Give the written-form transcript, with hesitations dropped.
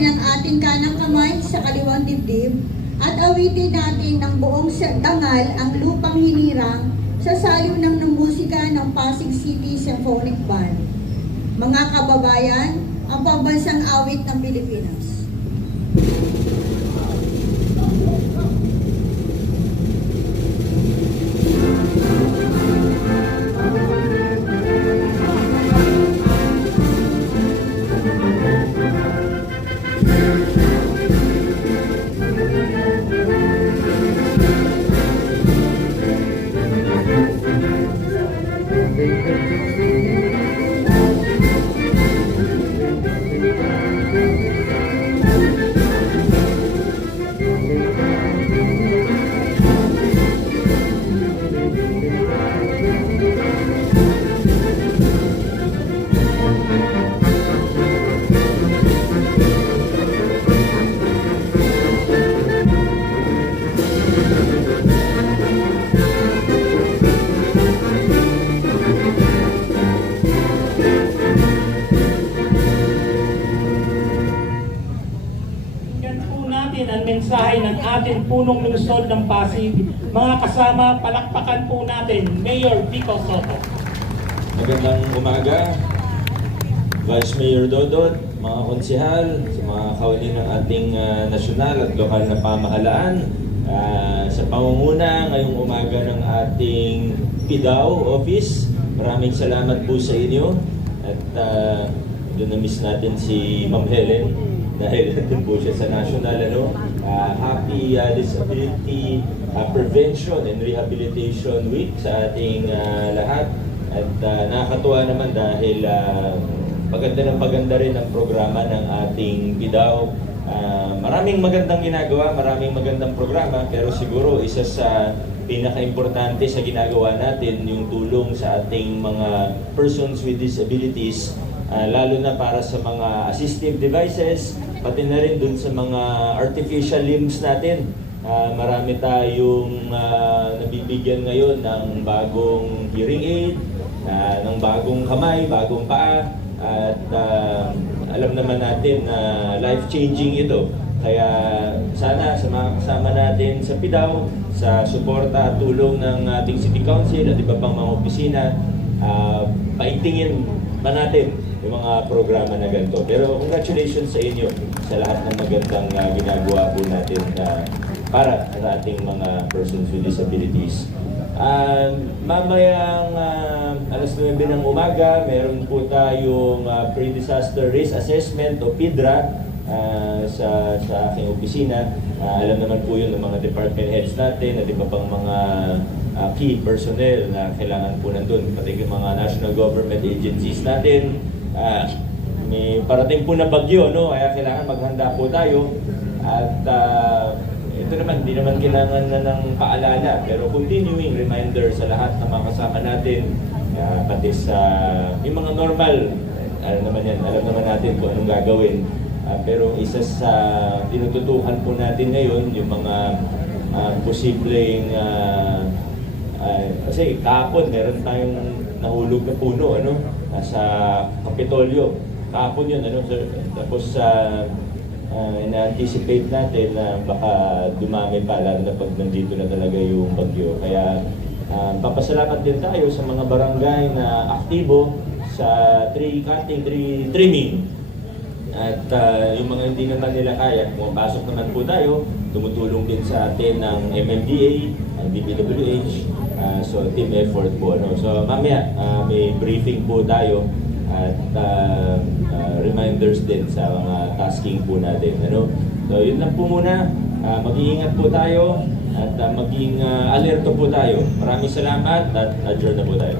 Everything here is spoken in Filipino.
natin ang ating kanang kamay sa kaliwang dibdib at awitin natin ng buong dangal ang lupang hinirang sa sayo ng musika ng Pasig City Symphonic Band. Mga kababayan, ang pambansang awit ng Pilipinas. Ang mensahe ng ating punong lungsod ng Pasig. Mga kasama, palakpakan po natin Mayor Vico Soto. Magandang umaga, Vice Mayor Dodot, mga konsihal, sa mga kawani ng ating nasyonal at lokal na pamahalaan. Sa pangunguna ngayong umaga ng ating PIDAO office, maraming salamat po sa inyo. At doon na-miss natin si Ma'am Helen dahil natin po siya sa National Happy Disability Prevention and Rehabilitation Week sa ating lahat. At nakakatuwa naman dahil paganda rin ang programa ng ating PIDAO. Maraming magandang ginagawa, maraming magandang programa, pero siguro isa sa pinaka-importante sa ginagawa natin yung tulong sa ating mga persons with disabilities, lalo na para sa mga assistive devices, pati na rin dun sa mga artificial limbs natin. Marami tayong nabibigyan ngayon ng bagong hearing aid, ng bagong kamay, bagong paa, at alam naman natin na life-changing ito. Kaya sana sa mga kasama natin sa PIDAO, sa suporta at tulong ng ating City Council at iba pang mga opisina, paigtingin pa natin yung mga programa na ganito. Pero congratulations sa inyo sa lahat ng magandang ginagawa po natin para sa ating mga persons with disabilities. Mamayang alas 9 ng umaga, meron po tayong pre-disaster risk assessment o PIDRA sa aking opisina. Alam naman po yun ng mga department heads natin at iba pang mga key personnel na kailangan po nandun, pati yung mga national government agencies natin. May parating po na bagyo, no? Kaya kailangan maghanda po tayo. At ito naman, di naman kailangan na ng paalala, pero continuing reminder sa lahat ng mga kasama natin, pati sa yung mga normal, alam naman natin kung anong gagawin. Pero isa sa tinututukan po natin ngayon, yung mga posibleng, kasi kahapon meron tayong nahulog na puno, nasa Kapitolyo. Kahapon yun, tapos na-anticipate natin na baka dumami pa, lalo na pag nandito na talaga yung bagyo. Kaya papasalamat din tayo sa mga barangay na aktibo sa tree cutting, tree trimming. At yung mga hindi naman nila kaya, pumapasok naman po tayo, tumutulong din sa atin ng MMDA, ang DPWH, so team effort po. So mamaya may briefing po tayo at reminders din sa mga tasking po natin. So yun lang po muna, mag-iingat po tayo at maging alerto po tayo. Maraming salamat at adjourn na po tayo.